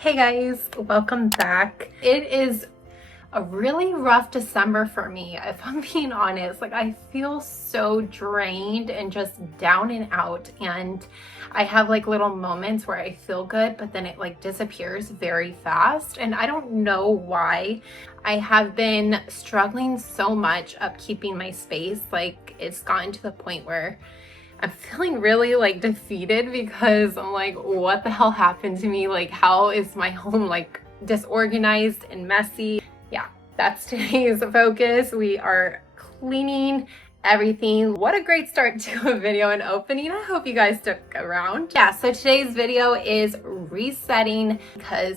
Hey guys, welcome back. It is a really rough December for me, if I'm being honest. Like, I feel so drained and just down and out, and I have like little moments where I feel good, but then it like disappears very fast, and I don't know why. I have been struggling so much upkeeping my space. Like, it's gotten to the point where I'm feeling really like defeated because I'm like, what the hell happened to me? Like, how is my home like disorganized and messy? Yeah, that's today's focus. We are cleaning everything. What a great start to a video and opening. I hope you guys stuck around. Yeah, so today's video is resetting because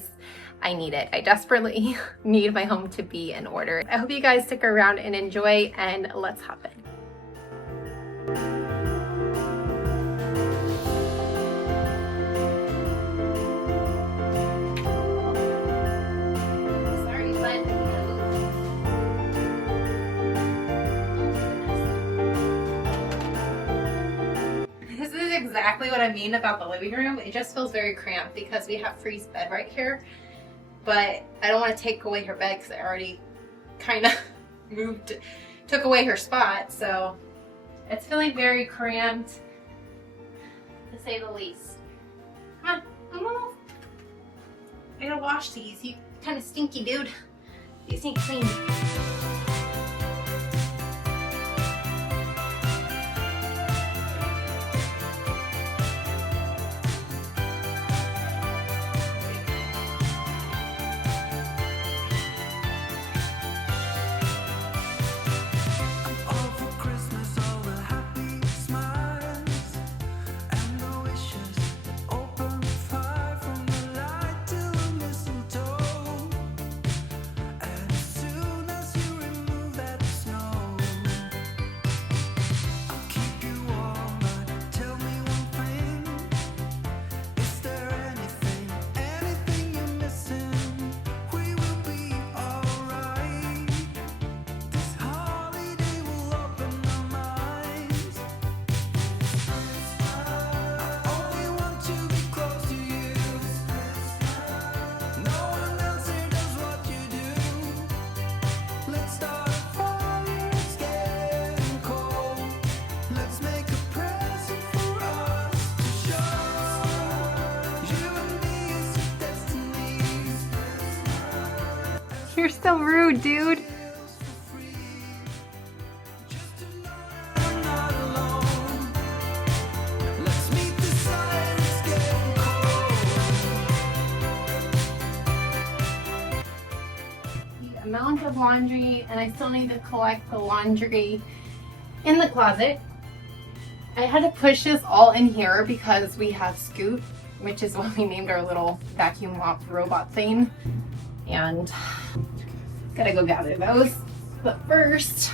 I need it. I desperately need my home to be in order. I hope you guys stick around and enjoy, and let's hop in. This is exactly what I mean about the living room. It just feels very cramped because we have Free's bed right here, but I don't want to take away her bed because I already kind of took away her spot, so it's feeling very cramped, to say the least. Come on, move. I gotta wash these. You kind of stinky, dude. These need clean. You're so rude, dude. The amount of laundry, and I still need to collect the laundry in the closet. I had to push this all in here because we have Scoot, which is what we named our little vacuum mop robot thing. And gotta go gather those. But first,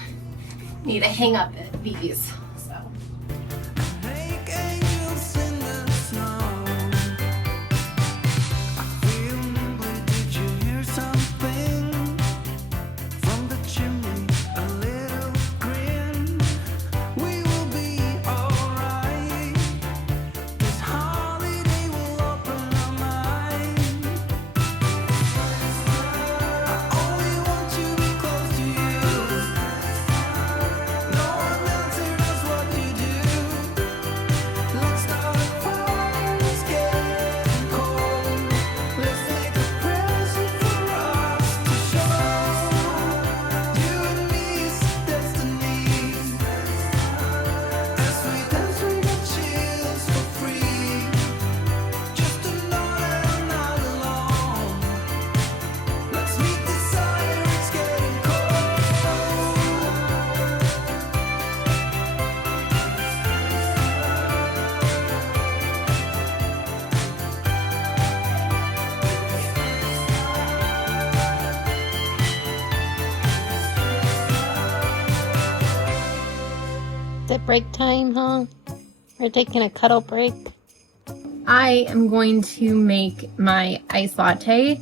need to hang up these. So. Is it break time, huh? We're taking a cuddle break. I am going to make my iced latte.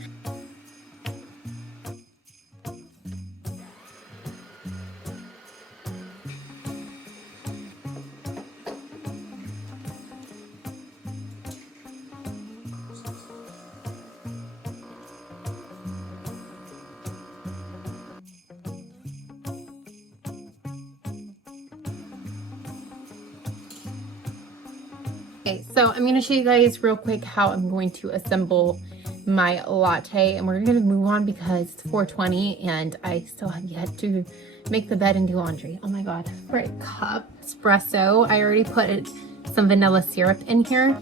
Okay, so I'm gonna show you guys real quick how I'm going to assemble my latte, and we're gonna move on because it's 4:20 and I still have yet to make the bed and do laundry. Oh my god. For a cup espresso, I already put some vanilla syrup in here.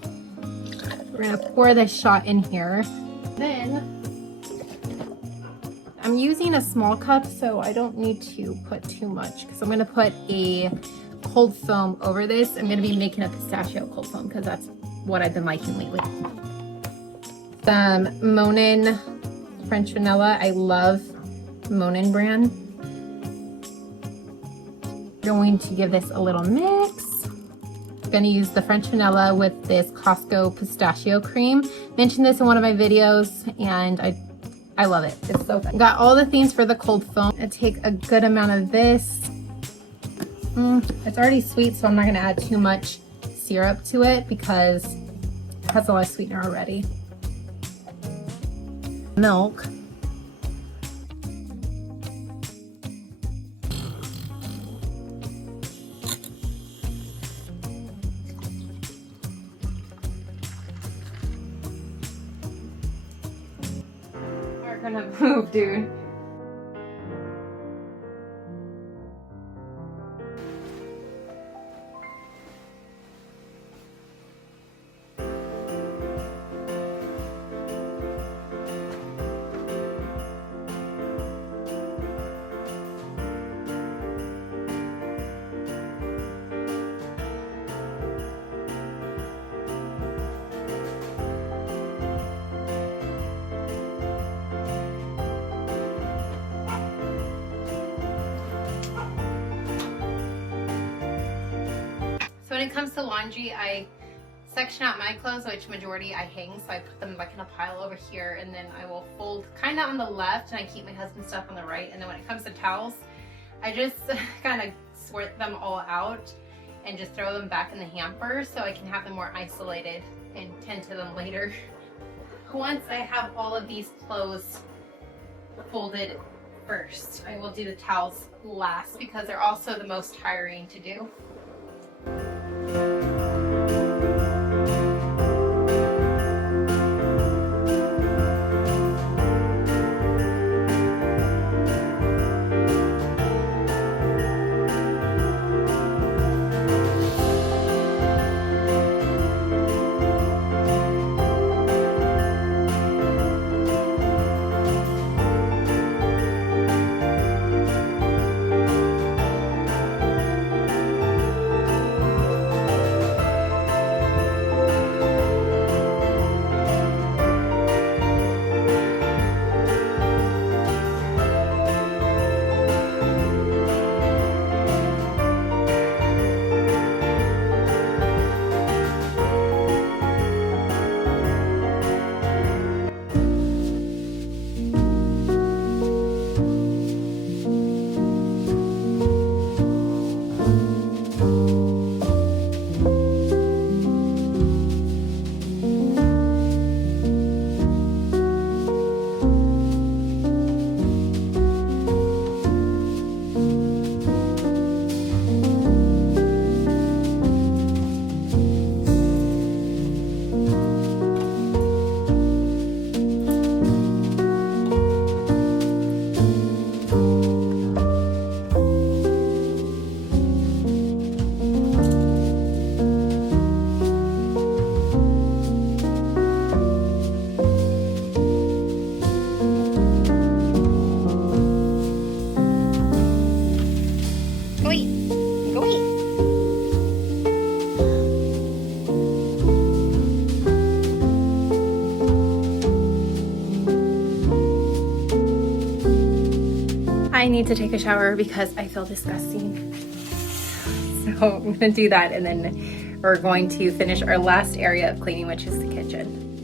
We're gonna pour this shot in here. Then I'm using a small cup, so I don't need to put too much because I'm gonna put a cold foam over this. I'm gonna be making a pistachio cold foam because that's what I've been liking lately. Some Monin French vanilla. I love Monin brand. Going to give this a little mix. I'm gonna use the French vanilla with this Costco pistachio cream. Mentioned this in one of my videos and I love it. It's so good. Got all the things for the cold foam. I take a good amount of this. It's already sweet, so I'm not gonna add too much syrup to it because it has a lot of sweetener already. Milk. We're gonna move, dude. So when it comes to laundry, I section out my clothes, which majority I hang, so I put them like in a pile over here, and then I will fold kind of on the left and I keep my husband's stuff on the right. And then when it comes to towels, I just kind of sort them all out and just throw them back in the hamper so I can have them more isolated and tend to them later. Once I have all of these clothes folded first, I will do the towels last because they're also the most tiring to do. I need to take a shower because I feel disgusting. So I'm gonna do that and then we're going to finish our last area of cleaning, which is the kitchen.